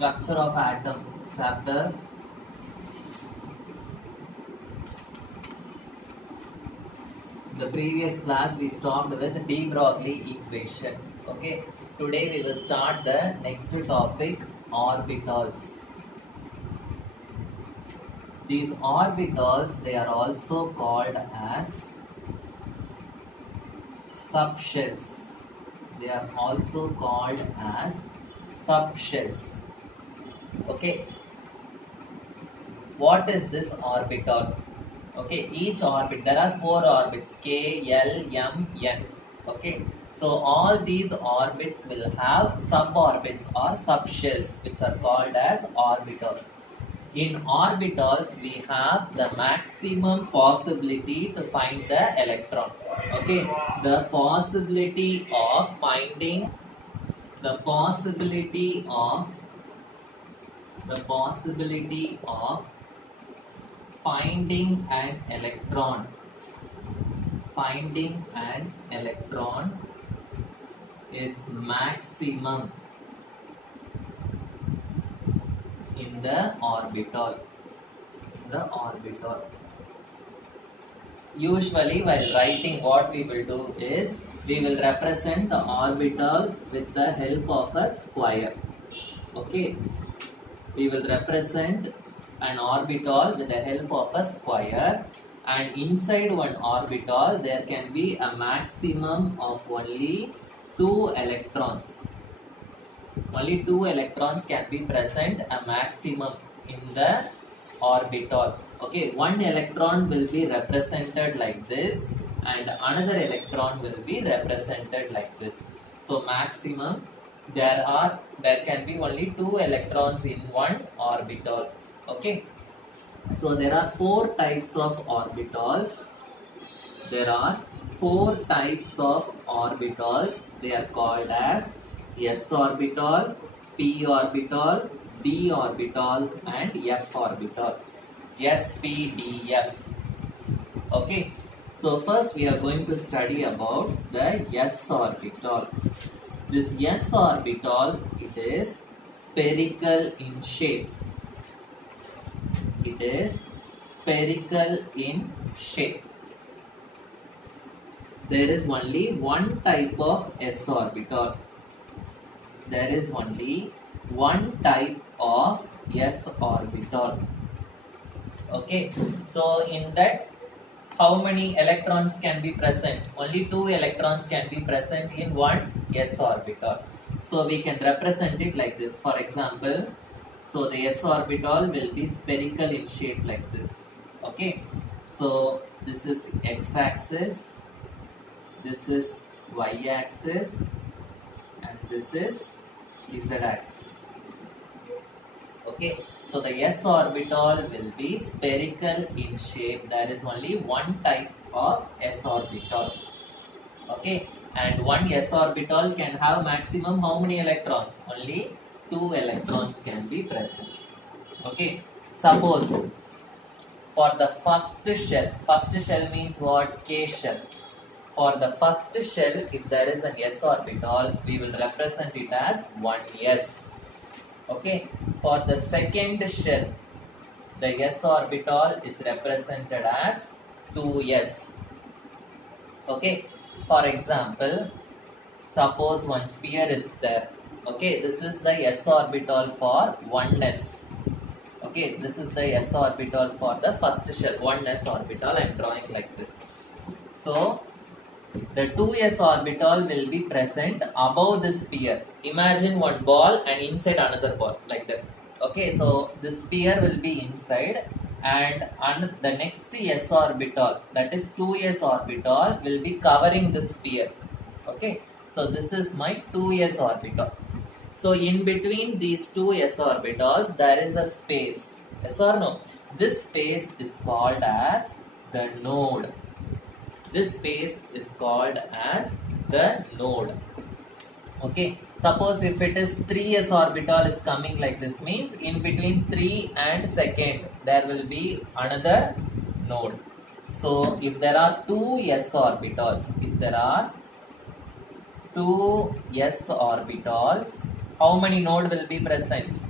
Structure of atom chapter. In the previous class we stopped with de Broglie equation. Okay, today we will start the next topic, orbitals. These orbitals, they are also called as subshells. They are also called as subshells. Okay, what is this orbital? Okay, each orbit, there are four orbits, k, l, m, n. Okay, so all these orbits will have suborbits or subshells, which are called as orbitals. In orbitals we have the maximum possibility to find the electron. Okay, the possibility of finding the possibility of finding an electron is maximum in the orbital. Usually while writing, what we will do is we will represent the orbital with the help of a square. Okay, we will represent an orbital with the help of a square, and inside one orbital there can be a maximum of only 2 electrons. Only 2 electrons can be present, a maximum in the orbital. Okay, one electron will be represented like this and another electron will be represented like this. So maximum there can be only 2 electrons in one orbital. Okay, so there are four types of orbitals. There are four types of orbitals. They are called as s orbital, p orbital, d orbital, and f orbital. S, P, D, F. Okay. So first we are going to study about the s orbital. This s orbital, it is spherical in shape. It is spherical in shape. There is only one type of s orbital. There is only one type of s orbital. Okay, so in that, how many electrons can be present? Only 2 electrons can be present in one s orbital. So we can represent it like this. For example, so the s orbital will be spherical in shape like this. Okay, so this is x-axis, this is y-axis, and this is z-axis. Okay, so the s orbital will be spherical in shape. There is only one type of s orbital. Okay, and one s orbital can have maximum how many electrons? Only 2 electrons can be present. Okay, suppose for the first shell means what? K shell. For the first shell, if there is an s orbital, we will represent it as 1s. Okay, for the second shell, the s orbital is represented as 2s. Okay, for example, suppose one sphere is there. Okay, this is the s orbital for 1s. Okay, this is the s orbital for the first shell, 1s orbital. I am drawing like this. So the 2s orbital will be present above the sphere. Imagine one ball and inside another ball, like that. Okay, so the sphere will be inside, and the next s orbital, that is 2s orbital, will be covering the sphere. Okay, so this is my 2s orbital. So in between these two s orbitals, there is a space. Yes or no? This space is called as the node. This space is called as the node. Okay, suppose if it is 3s orbital is coming like this, means in between 3 and second there will be another node. So if there are 2s orbitals, how many node will be present?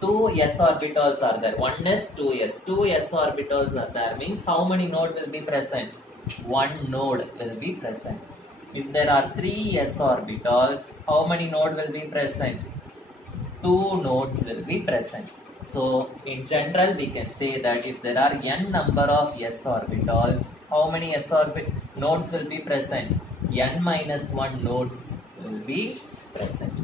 two s orbitals are there. 1s, 2s. Two s orbitals are there. Means how many node will be present? One node will be present. If there are three s orbitals, how many node will be present? Two nodes will be present. So in general, we can say that if there are n number of s orbitals, how many nodes will be present? N minus 1 nodes will be present.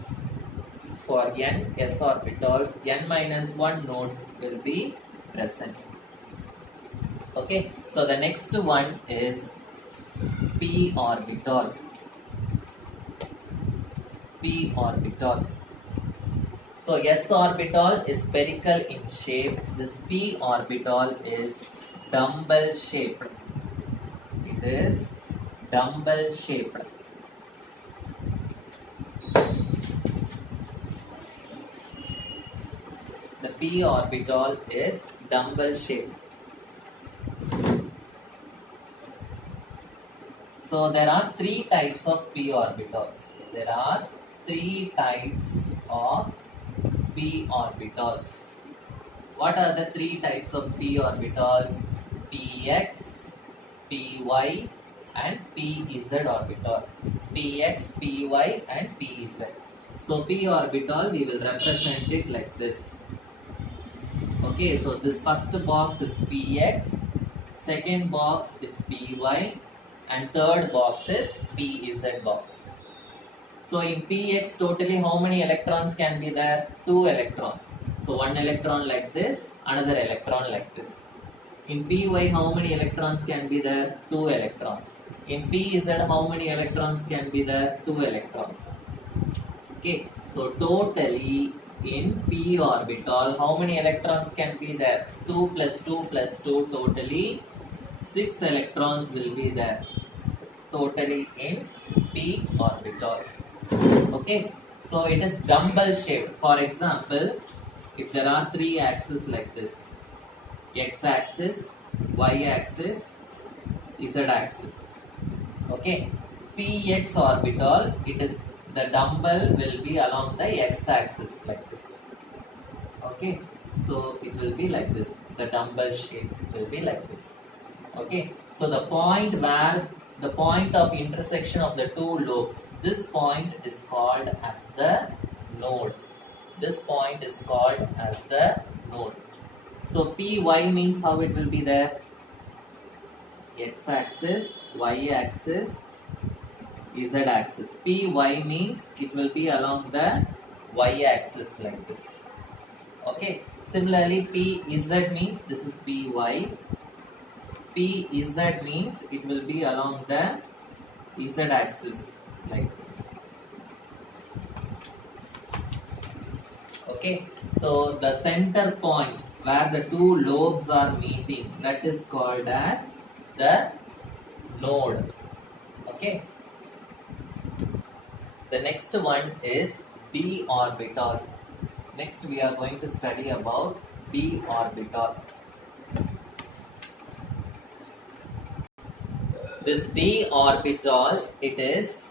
For n s orbitals, n minus 1 nodes will be present. Okay, so the next one is p orbital. P orbital. So s orbital is spherical in shape. This p orbital is dumbbell shaped. It is dumbbell shaped. The p orbital is dumbbell shaped. So there are three types of p orbitals. There are three types of p orbitals. What are the three types of p orbitals? Px, Py and Pz orbital. Px, Py and Pz. So p orbital we will represent it like this. Okay, so this first box is Px, second box is Py and third box is Pz box. So in Px totally how many electrons can be there? Two electrons. So one electron like this, another electron like this. In Py how many electrons can be there? Two electrons. In Pz how many electrons can be there? Two electrons. Okay, so totally in p orbital how many electrons can be there? 2 plus 2 plus 2, totally 6 electrons will be there totally in p orbital. Okay, so it is dumbbell shaped. For example, if there are three axes like this, x axis, y axis, z axis. Okay, px orbital, it is the dumbbell will be along the x axis like this. Okay, so it will be like this. The dumbbell shape will be like this. Okay, so the point of intersection of the two lobes, this point is called as the node. This point is called as the node. So py means how it will be there? X axis, y axis, z axis. Py means it will be along the y axis like this. Okay, similarly pz means this is py. Pz means it will be along the z axis like this. Okay, so the center point where the two lobes are meeting, that is called as the node. Okay, the next one is d orbital. Next we are going to study about d orbital. This d orbital, it is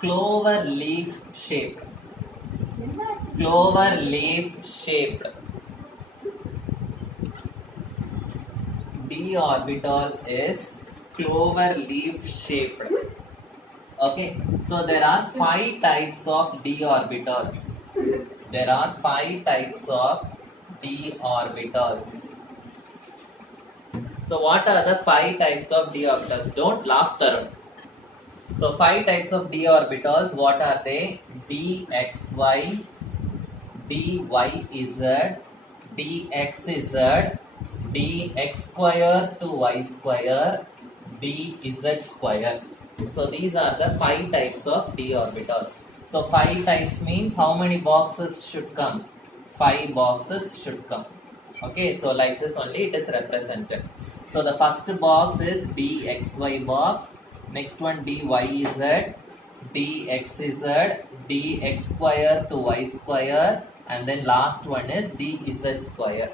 clover leaf shaped. Clover leaf shaped. D orbital is clover leaf shaped. Okay, so there are 5 types of d orbitals. There are 5 types of d orbitals. So what are the 5 types of d orbitals? Don't laugh, Tarun. So 5 types of d orbitals, what are they? dxy, dyz, dxz, dx square to y square, dz square. So these are the 5 types of d orbitals. So 5 types means how many boxes should come? 5 boxes should come. Okay, so like this only it is represented. So the first box is dxy box, next one dyz, dxz, dx square to y square, and then last one is dz square.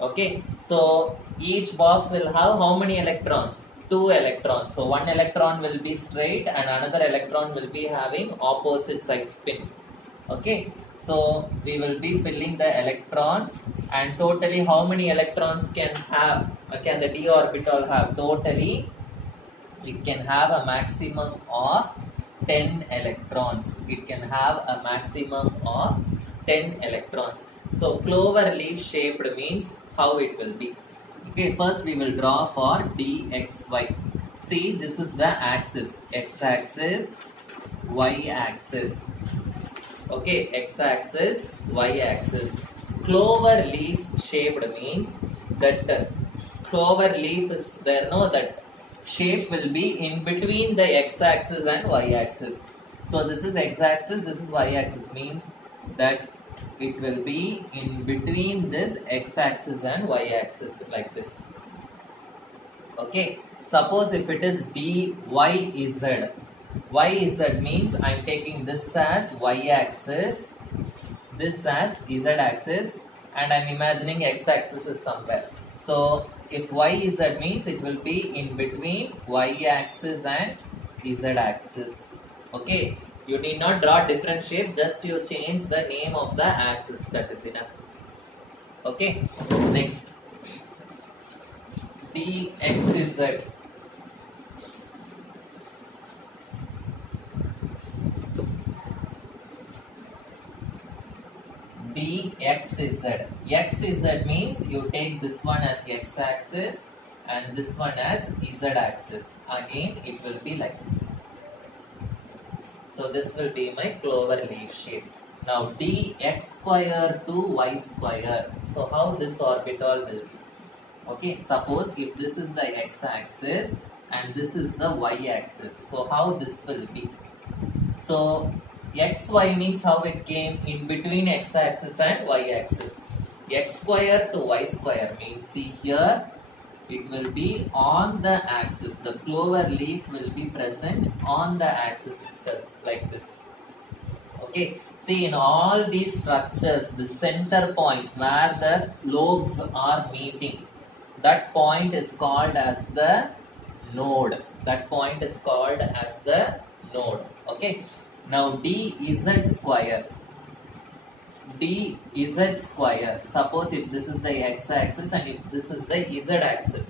Okay, so each box will have how many electrons? 2 electrons. So one electron will be straight and another electron will be having opposite side spin. Okay, So we will be filling the electrons, and totally how many electrons can the d orbital have? Totally it can have a maximum of 10 electrons. It can have a maximum of 10 electrons. So clover leaf shaped means how it will be. Okay, first we will draw for dxy. See, this is the axis, x-axis, y-axis. Okay, x-axis, y-axis. Clover leaf shaped means that clover leaf is there, no, that shape will be in between the x-axis and y-axis. So this is x-axis, this is y-axis, means that it will be in between this x-axis and y-axis like this. Okay, suppose if it is dyz, yz means I am taking this as y-axis, this as z-axis, and I am imagining x-axis is somewhere. So if yz means it will be in between y-axis and z-axis. Okay, you need not draw different shape, just you change the name of the axis, that is enough. Okay, next dxz. dxz. xz means you take this one as x-axis and this one as z-axis. Again, it will be like this. So this will be my clover leaf shape. Now dx square to y square. So how this orbital will be? Okay, suppose if this is the x-axis and this is the y-axis. So how this will be? So xy means how it came in between x-axis and y-axis. X square to y square means, see here, it will be on the axis. The clover leaf will be present on the axis itself like this. Okay, see, in all these structures, the center point where the lobes are meeting, that point is called as the node. That point is called as the node. Okay, now dz square. dz square. Suppose if this is the x-axis and if this is the z-axis.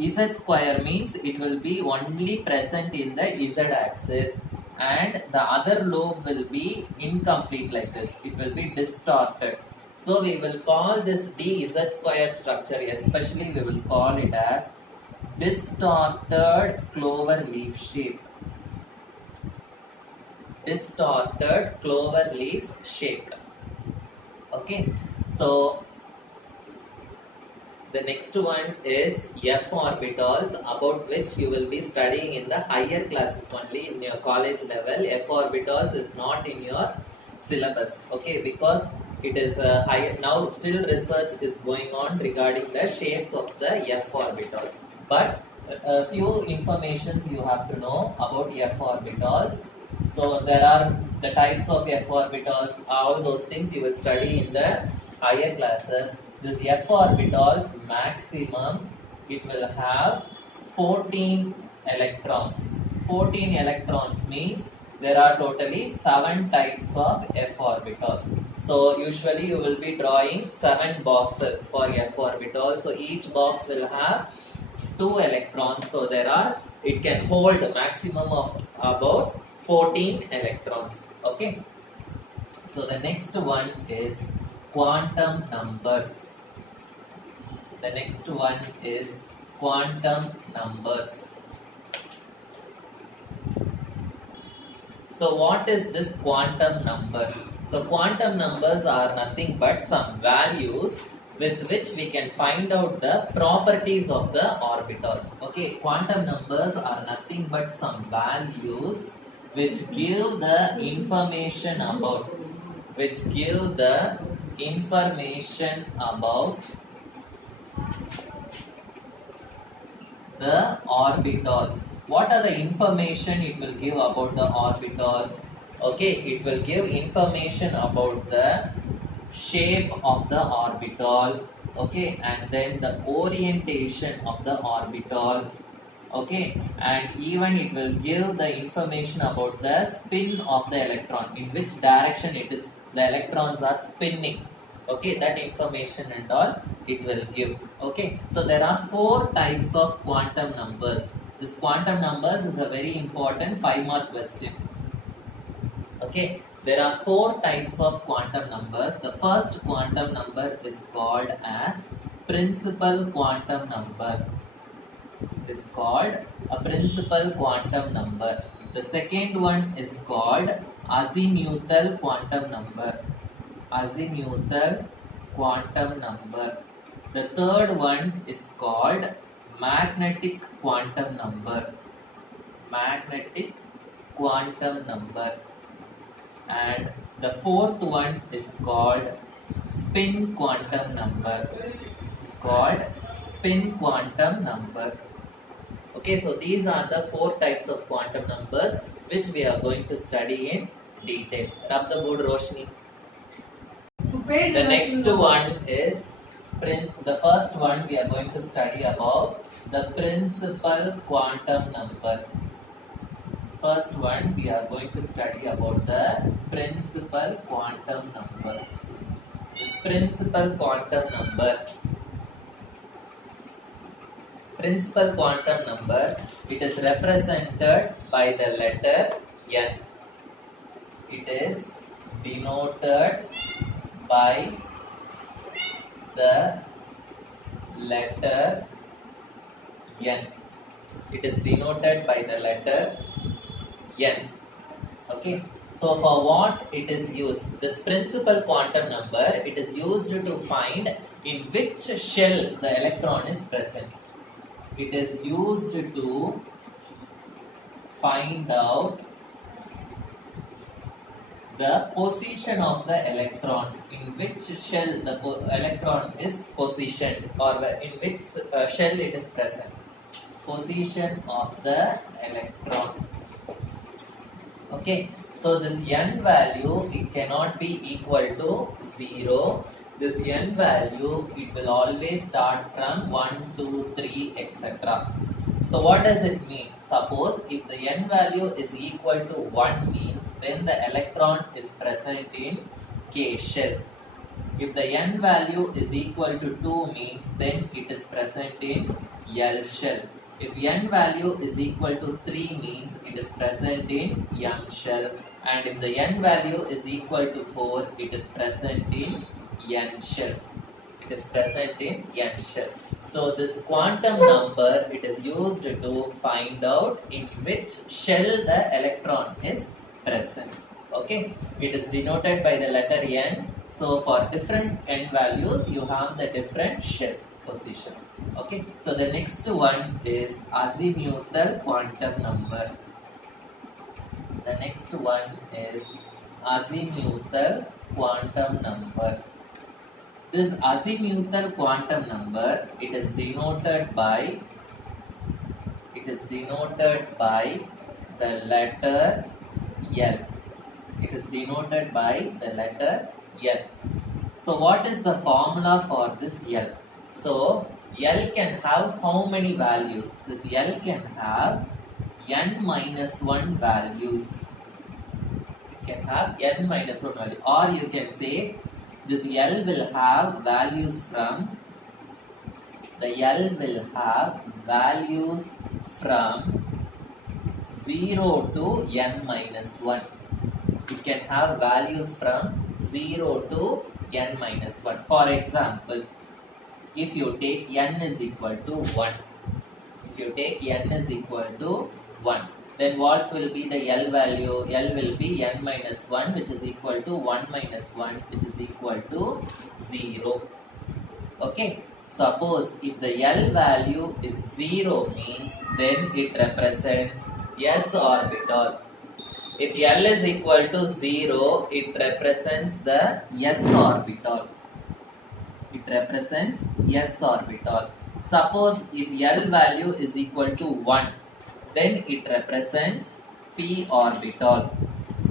Z square means it will be only present in the z-axis and the other lobe will be incomplete like this. It will be distorted. So we will call this dz square structure, especially we will call it as distorted clover leaf shape. Distorted clover leaf shaped. Okay, so the next one is F orbitals, about which you will be studying in the higher classes only in your college level. F orbitals is not in your syllabus, okay, because it is higher. Now still research is going on regarding the shapes of the F orbitals. But a few informations you have to know about F orbitals. So there are the types of F orbitals, all those things you will study in the higher classes. This F orbitals maximum, it will have 14 electrons. 14 electrons means there are totally 7 types of F orbitals. So usually you will be drawing 7 boxes for F orbitals. So each box will have 2 electrons. So it can hold a maximum of about 14 electrons. Okay. So the next one is quantum numbers. The next one is quantum numbers. So what is this quantum number? So quantum numbers are nothing but some values with which we can find out the properties of the orbitals. Okay, quantum numbers are nothing but some values which give the information about the orbitals. What are the information it will give about the orbitals? Okay, it will give information about the shape of the orbital, okay, and then the orientation of the orbital, Okay, and even it will give the information about the spin of the electron, in which direction it is, the electrons are spinning. Okay, that information and all it will give. Okay, so there are four types of quantum numbers. This quantum numbers is a very important 5-mark question. Okay, there are four types of quantum numbers. The first quantum number is called as principal quantum number. Is called a principal quantum number. The second one is called azimuthal quantum number. Azimuthal quantum number. The third one is called magnetic quantum number. Magnetic quantum number. And the fourth one is called spin quantum number. It's called spin quantum number. Okay, so these are the four types of quantum numbers which we are going to study in detail. Rub the board, Roshni. The next one is the first one we are going to study about the principal quantum number. First one we are going to study about the principal quantum number. This principal quantum number. Principal quantum number, it is represented by the letter n. It is denoted by the letter n. It is denoted by the letter n. Okay. So for what it is used? This principal quantum number, it is used to find in which shell the electron is present. It is used to find out the position of the electron, in which shell the electron is positioned, or in which shell it is present. Position of the electron. Okay, so this n value, it cannot be equal to 0. This n value, it will always start from 1, 2, 3, etc. So what does it mean? Suppose if the n value is equal to 1 means then the electron is present in K shell. If the n value is equal to 2 means then it is present in L shell. If n value is equal to 3 means it is present in M shell. And if the n value is equal to 4, it is present in N shell. It is present in N shell. So this quantum number, it is used to find out in which shell the electron is present. Okay, it is denoted by the letter n. So for different n values, you have the different shell position. Okay, so the next one is azimuthal quantum number. The next one is azimuthal quantum number. This azimuthal quantum number, it is denoted by the letter L. It is denoted by the letter L. So what is the formula for this L? So L can have how many values? This L can have n minus 1 values. It can have n minus 1 value, or you can say this L will have values from 0 to n minus 1. It can have values from 0 to n minus 1. For example, if you take n is equal to 1, then what will be the L value? L will be n minus 1, which is equal to 1 minus 1, which is equal to 0. Okay, suppose if the L value is 0 means then it represents s orbital. If L is equal to 0, it represents the s orbital. Suppose if L value is equal to 1, then it represents p orbital.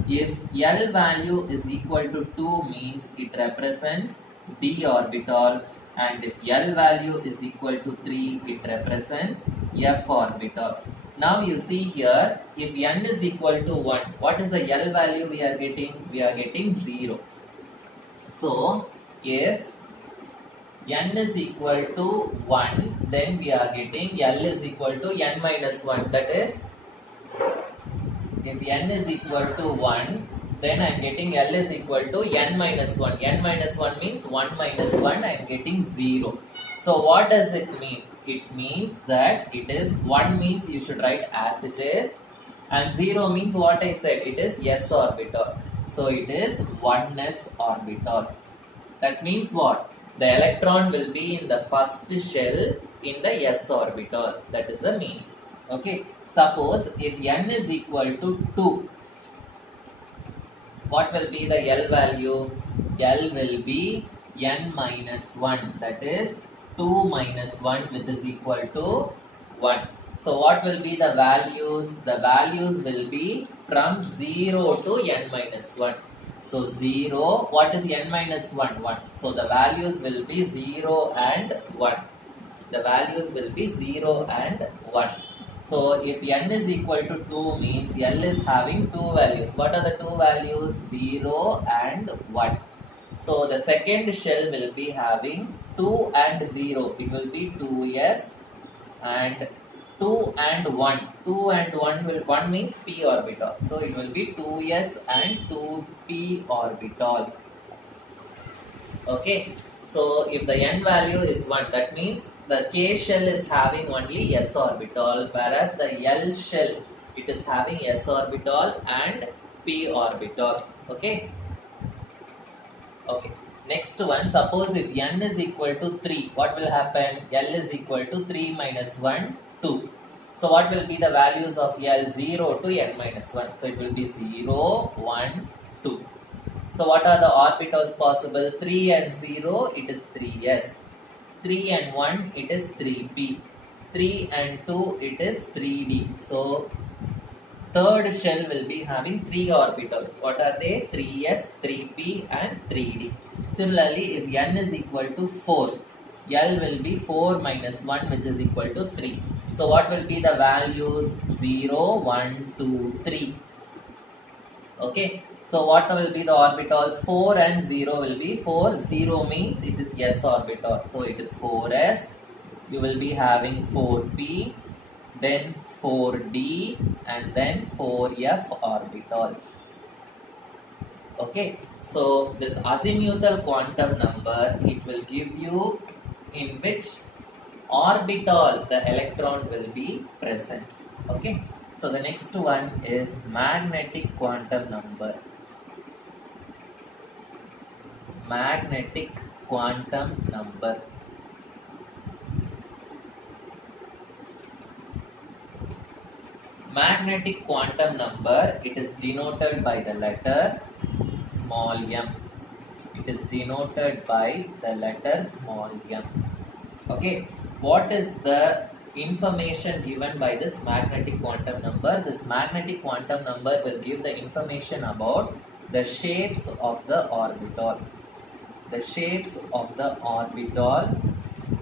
If L value is equal to 2 means it represents d orbital, and if L value is equal to 3, it represents f orbital. Now you see here, if n is equal to 1, what is the L value we are getting? We are getting 0. So, if n is equal to 1, then we are getting L is equal to n minus 1. That is, if n is equal to 1, then I am getting L is equal to n minus 1. N minus 1 means 1 minus 1, I am getting 0. So what does it mean? It means that it is 1 means you should write as it is, and 0 means what I said, it is s orbital. So it is 1s orbital. That means what? The electron will be in the first shell in the s orbital. That is the mean. Okay. Suppose if n is equal to 2, what will be the L value? L will be n minus 1. That is 2 minus 1, which is equal to 1. So what will be the values? The values will be from 0 to n minus 1. So 0, what is n minus 1? 1. So the values will be 0 and 1. The values will be 0 and 1. So if n is equal to 2 means L is having two values. What are the two values? 0 and 1. So the second shell will be having 2 and 0. It will be 2s and 2 and 1. 2 and 1 will 1 means p orbital. So it will be 2s and 2p orbital. Okay. So if the n value is 1, that means the K shell is having only s orbital, whereas the L shell, it is having s orbital and p orbital. Okay. Okay. Next one, suppose if n is equal to 3, what will happen? L is equal to 3 minus 1, 2. So what will be the values of L? 0 to n minus 1. So it will be 0, 1, 2. So what are the orbitals possible? 3 and 0, it is 3s. 3 and 1, it is 3p. 3 and 2, it is 3d. So third shell will be having 3 orbitals. What are they? 3s, 3p and 3d. Similarly, if n is equal to 4, L will be 4 minus 1, which is equal to 3. So what will be the values? 0, 1, 2, 3. Okay. So what will be the orbitals? 4 and 0 will be 4. 0 means it is s orbital. So it is 4s. You will be having 4p, then 4d, and then 4f orbitals. Okay. So this azimuthal quantum number, it will give you in which orbital the electron will be present. Okay. So the next one is magnetic quantum number. Magnetic quantum number. Magnetic quantum number, it is denoted by the letter small m. It is denoted by the letter small m. Okay, what is the information given by this magnetic quantum number? This magnetic quantum number will give the information about the shapes of the orbital. The shapes of the orbital,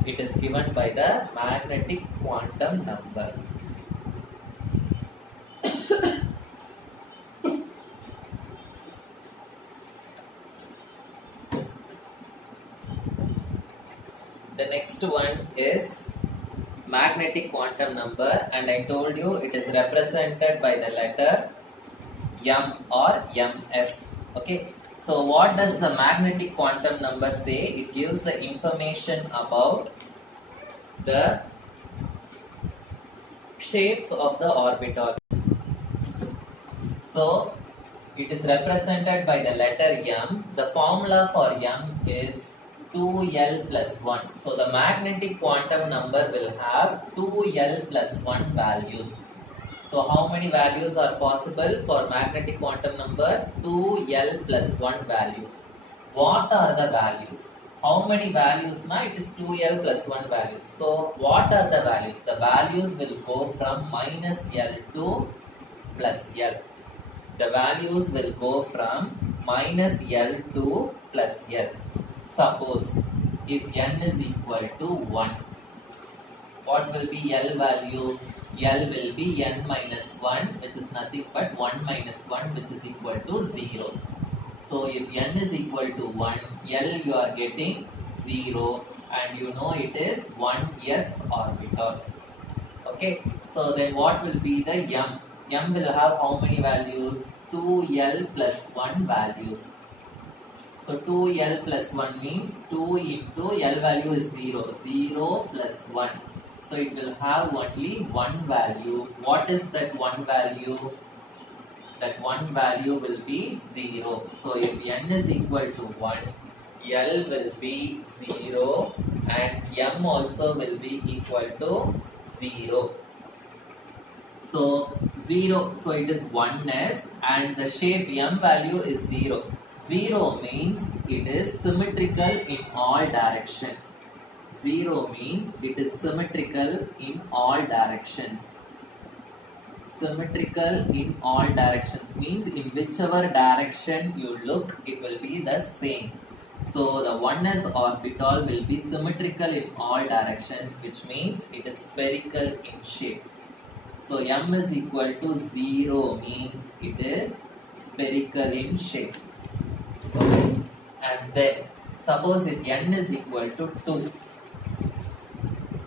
it is given by the magnetic quantum number. The next one is magnetic quantum number, and I told you it is represented by the letter m or mf. Okay. So what does the magnetic quantum number say? It gives the information about the shapes of the orbital. So it is represented by the letter m. The formula for m is 2l plus 1. So the magnetic quantum number will have 2l plus 1 values. So how many values are possible for magnetic quantum number? 2l plus 1 values. What are the values? How many values now? It is 2l plus 1 values. So what are the values? The values will go from minus l to plus l. The values will go from minus l to plus l. Suppose if n is equal to 1, What will be L value? L will be n minus 1, which is nothing but 1 minus 1, which is equal to 0. So if n is equal to 1, L you are getting 0, and you know it is 1s orbital. Okay, so then what will be the m? M will have how many values? 2L plus 1 values. So 2L plus 1 means 2 into L value is 0. 0 plus 1. So it will have only one value. What is that one value? That one value will be 0. So if n is equal to 1, L will be 0 and m also will be equal to 0. So 0, so it is 1s and the shape m value is 0. 0 means it is symmetrical in all directions. 0 means it is symmetrical in all directions. Symmetrical in all directions means in whichever direction you look, it will be the same. So the 1s orbital will be symmetrical in all directions, which means it is spherical in shape. So m is equal to 0 means it is spherical in shape. Okay. And then suppose if n is equal to 2.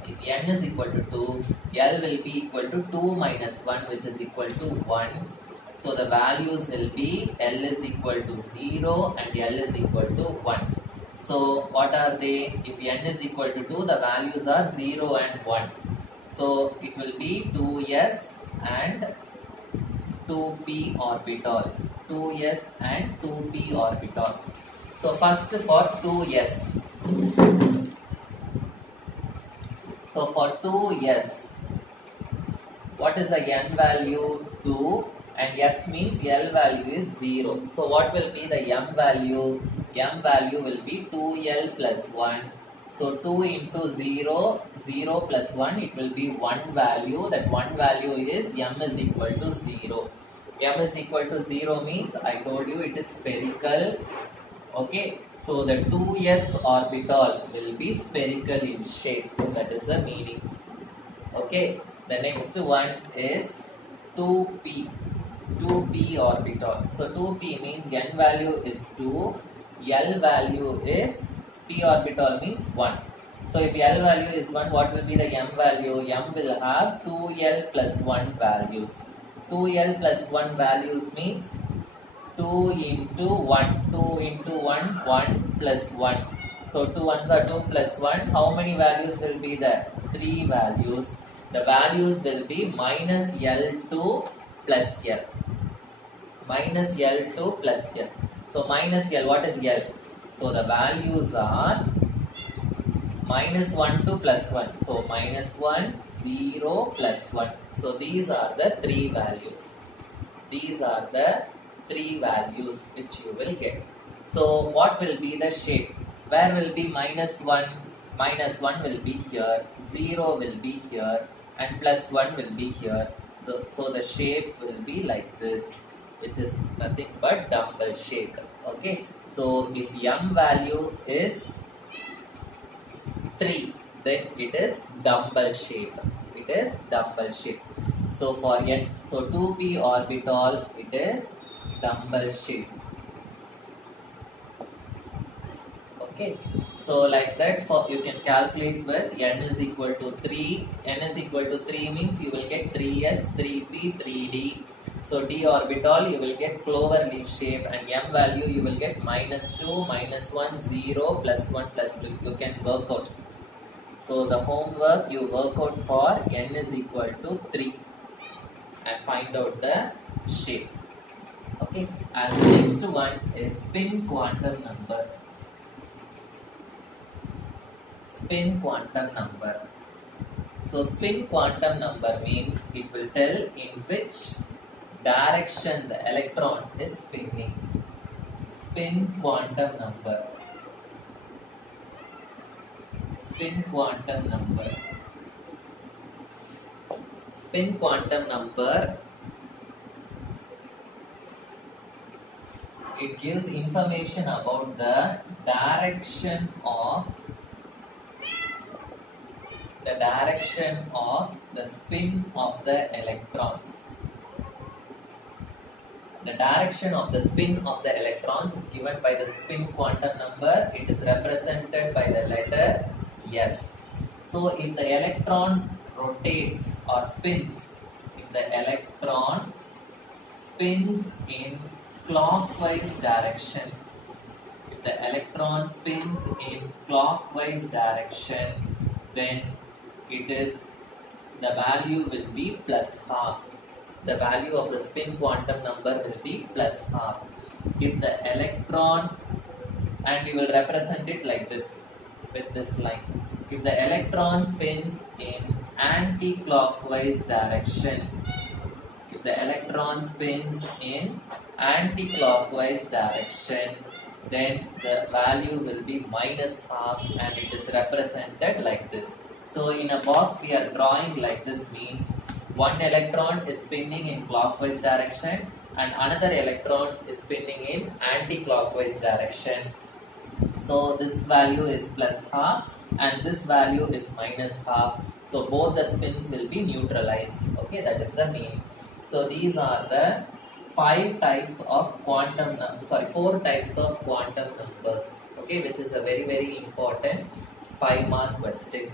If n is equal to 2, L will be equal to 2 minus 1, which is equal to 1. So the values will be L is equal to 0 and L is equal to 1. So what are they? If n is equal to 2, the values are 0 and 1. So it will be 2s and 2p orbitals. 2s and 2p orbital. So first for 2s. So for 2s, what is the n value? 2 and s means L value is 0. So what will be the m value? M value will be 2L plus 1. So 2 into 0, 0 plus 1, it will be 1 value. That 1 value is m is equal to 0. M is equal to 0 means I told you it is spherical. Okay, so the 2s orbital will be spherical in shape. That is the meaning. Okay, the next one is 2p. 2p orbital. So 2p means n value is 2, L value is p orbital means 1. So if L value is 1, what will be the m value? M will have 2L plus 1 values. 2L plus 1 values means 2 into 1. 2 into 1, 1 plus 1. So 2 ones are 2 plus 1. How many values will be there? 3 values. The values will be minus L2 plus L. Minus L2 plus L. So minus L, what is L? So the values are minus 1 to plus 1. So minus 1, 0, plus 1. So these are the 3 values. These are the 3 values which you will get. So what will be the shape? Where will be minus 1? Minus 1 will be here, 0 will be here, and plus 1 will be here. So the shape will be like this, which is nothing but dumbbell shape. Okay. So if m value is 3, then it is dumbbell shape. It is dumbbell shape. So for n, so 2p orbital, it is dumbbell shape. Okay. So like that, for you can calculate with n is equal to 3. N is equal to 3 means you will get 3s, 3p, 3d. So d orbital you will get clover leaf shape, and m value you will get minus 2, minus 1, 0, plus 1, plus 2. You can work out. So the homework you work out for n is equal to 3 and find out the shape. Okay, and the next one is spin quantum number. Spin quantum number. So spin quantum number means it will tell in which direction the electron is spinning. Spin quantum number. Spin quantum number. Spin quantum number, it gives information about the direction of the direction of the spin of the electrons. The direction of the spin of the electrons is given by the spin quantum number. It is represented by the letter S. So if the electron rotates or spins, if the electron spins in clockwise direction, if the electron spins in clockwise direction, then it is the value will be plus half. The value of the spin quantum number will be plus half. If the electron, and we will represent it like this with this line. If the electron spins in anti-clockwise direction, if the electron spins in anti-clockwise direction, then the value will be minus half and it is represented like this. So in a box we are drawing like this means one electron is spinning in clockwise direction and another electron is spinning in anti-clockwise direction. So this value is plus half and this value is minus half. So both the spins will be neutralized. Okay, that is the meaning. So these are the four types of quantum numbers. Okay, which is a very important 5-mark question.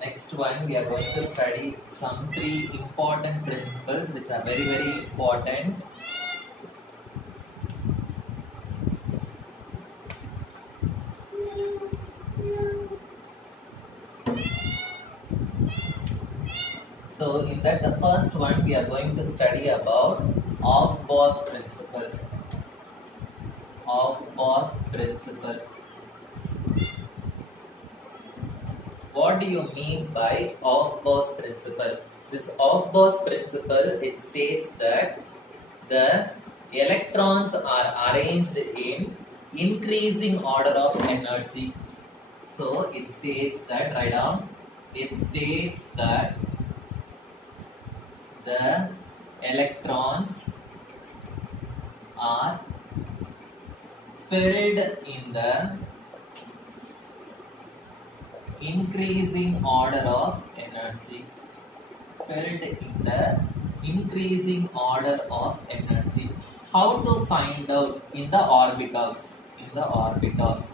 Next one, we are going to study some 3 important principles which are very important. So in that, the first one we are going to study about Aufbau's principle. Aufbau's principle. What do you mean by Aufbau's principle? This Aufbau's principle, it states that the electrons are arranged in increasing order of energy. So it states that, write down, it states that the electrons are filled in the increasing order of energy. Filled in the increasing order of energy. How to find out? In the orbitals. In the orbitals.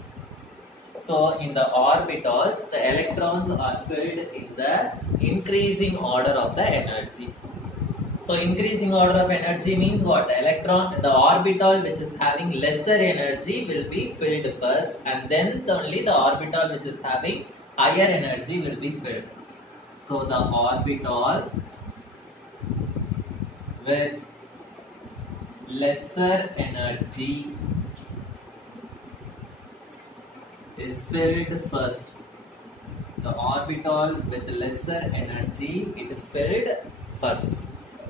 So in the orbitals, the electrons are filled in the increasing order of the energy. So increasing order of energy means what? The orbital which is having lesser energy will be filled first, and then only the orbital which is having higher energy will be filled. So the orbital with lesser energy is filled first. The orbital with lesser energy, it is filled first.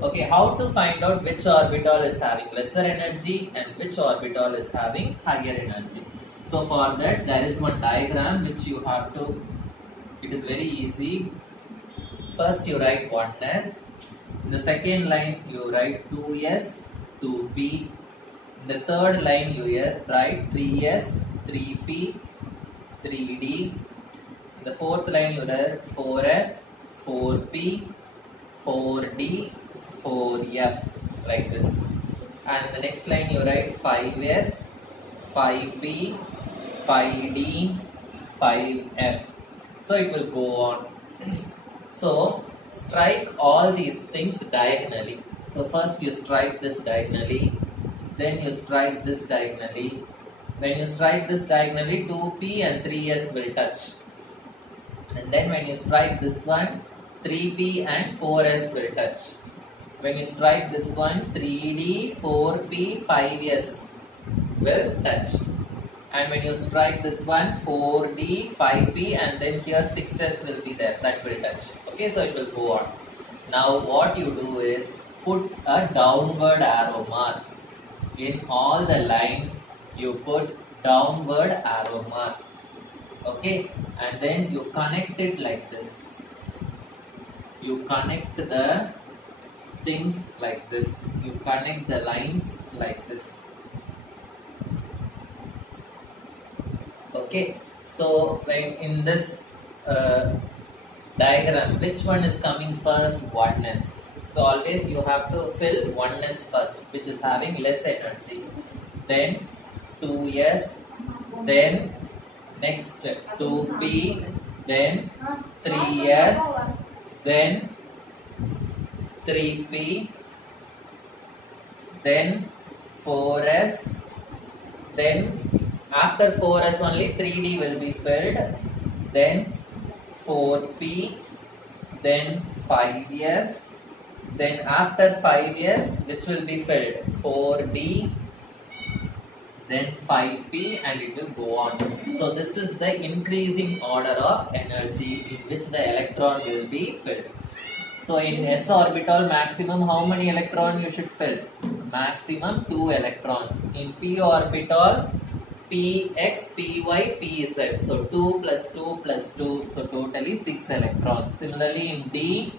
Okay, how to find out which orbital is having lesser energy and which orbital is having higher energy? So for that, there is one diagram which you have to, it is very easy. First you write 1s, in the second line you write 2s, 2p, in the third line you write 3s, 3p, 3d, in the fourth line you write 4s, 4p, 4d, 4f, like this. And in the next line you write 5s, 5p, 5d, 5f. So it will go on. So strike all these things diagonally. So first you strike this diagonally, then you strike this diagonally. When you strike this diagonally, 2p and 3s will touch. And then when you strike this one, 3p and 4s will touch. When you strike this one, 3d, 4p, 5s will touch. And when you strike this one, 4d, 5p, and then here 6s will be there, that will touch. Okay, so it will go on. Now what you do is put a downward arrow mark. In all the lines, you put downward arrow mark. Okay, and then you connect it like this. You connect the things like this. You connect the lines like this. Okay. Okay, so when in this diagram, which one is coming first? Oneness. So always you have to fill oneness first, which is having less energy. Then 2s, then next 2p, then 3s, then 3p, then 4s, then after 4s only 3d will be filled, then 4p, then 5s, then after 5s which will be filled 4d, then 5p, and it will go on. So this is the increasing order of energy in which the electron will be filled. So in s orbital maximum how many electron you should fill? Maximum 2 electrons. In p orbital px, py, pz. So 2 plus 2 plus 2. So totally 6 electrons. Similarly in d,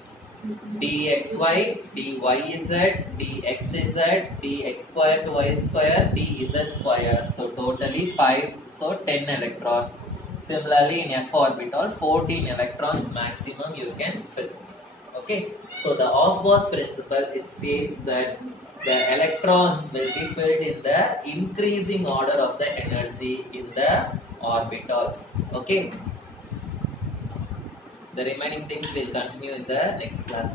dxy, dyz, dxz, dx square to y square, dz square. So totally 5, so 10 electrons. Similarly in f orbital 14 electrons maximum you can fill. Okay, so the Aufbau's principle, it states that the electrons will be filled in the increasing order of the energy in the orbitals. Okay, the remaining things will continue in the next class.